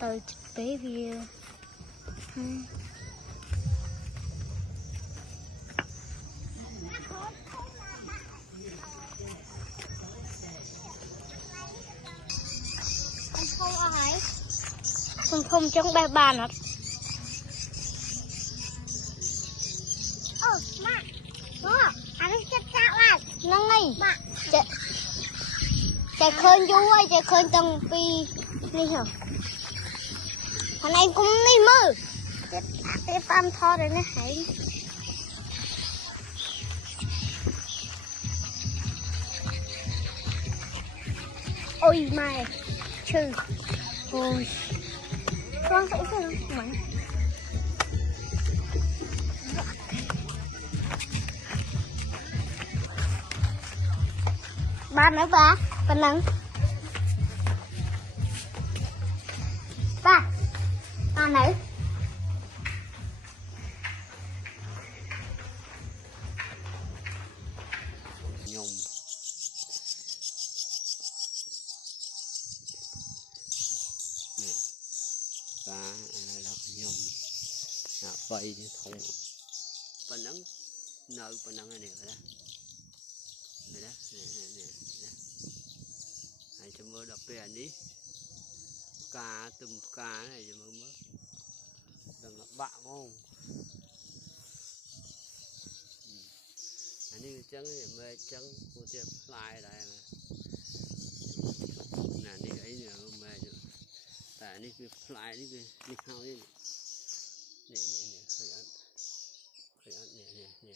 Từ bé về không trong ba bàn hả? Anh chết sao à? Nâng đi. Chạy khơi vui, chạy khơi tầng pi đi hả? Thằng anh cũng đi mơ. Cái tam tho đấy nó hay. Ôi mày, chư. Ôi. Con sẽ sao mày? Ba nữa ba, con nắng. Ba nữ. Nhung. Nè. Cá là nhung. Vậy không. Phần nắng nợ phần nắng này vậy đó. Vậy đó. Nè. Hãy cho mơ đập bèn đi. Cá tùm cá này cho mơ đừng bạo không. Anh đi trắng thì mê trắng cô tiếp lại đây mà nè đi ấy nữa mê chứ tại đi cái lại đi cái hao đi nè khởi ăn nè